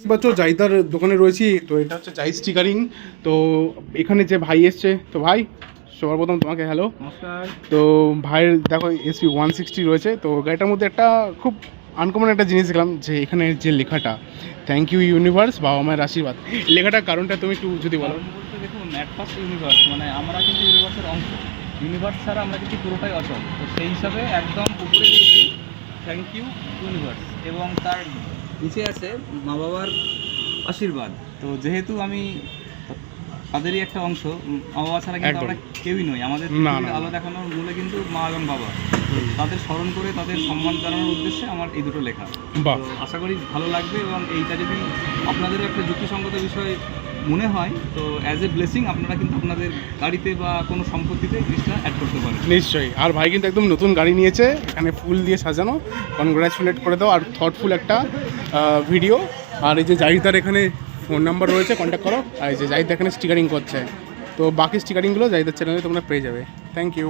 বছর জাহিদার দোকানে রয়েছি। তো এটা হচ্ছে জাহিদ স্টিকারিং। তো এখানে যে ভাই এসছে, তো ভাই সবার প্রথম তোমাকে হ্যালো। নমস্কার। তো ভাইয়ের দেখো এসপি 160 রয়েছে। তো গাড়িটার মধ্যে একটা খুব আনকমন একটা জিনিস দেখলাম, যে এখানে যে লেখাটা থ্যাংক ইউ ইউনিভার্স, বাবা মায়ের আশীর্বাদ, লেখাটার কারণটা তুমি একটু যদি বলো। কারণ বলতে দেখুন, অ্যাট ফার্স্ট ইউনিভার্স মানে আমরা কিন্তু ইউনিভার্সের অংশ। ইউনিভার্স ছাড়া আমরা কিন্তু পুরোটাই অচল। তো সেই হিসাবে একদম উপরে দিয়েছি থ্যাংক ইউ ইউনিভার্স, এবং তার নিচে আছে মা বাবার আশীর্বাদ। তো যেহেতু আমি তাদেরই একটা অংশ, মা বাবা ছাড়া কিন্তু একদম। আমরা কেউই নই। আমাদের না, পৃথিবীর না, আলো না। দেখানোর মূলে কিন্তু মা এবং বাবা। তাদের স্মরণ করে তাদের সম্মান জানানোর উদ্দেশ্যে আমার এই দুটো লেখা। বাহ। তো আশা করি ভালো লাগবে, এবং এইটা যদি আপনাদেরও একটা যুক্তিসঙ্গত বিষয় মনে হয় তো অ্যাজ এ ব্লেসিং আপনারা কিন্তু আপনাদের গাড়িতে বা কোনো সম্পত্তিতে জিনিসটা অ্যাড করতে পারেন। নিশ্চয়ই। আর ভাই কিন্তু একদম নতুন গাড়ি নিয়েছে, এখানে ফুল দিয়ে সাজানো, কনগ্রাচুলেট করে দাও। আর থটফুল একটা ভিডিও। আর এই যে জাহিদার এখানে ফোন নাম্বার রয়েছে, কন্ট্যাক্ট করো। আর এই যে জাহিদ এখানে স্টিকারিং করছে। তো বাকি স্টিকারিংগুলো জাহিদার চ্যানেলে তোমরা পেয়ে যাবে। Thank you.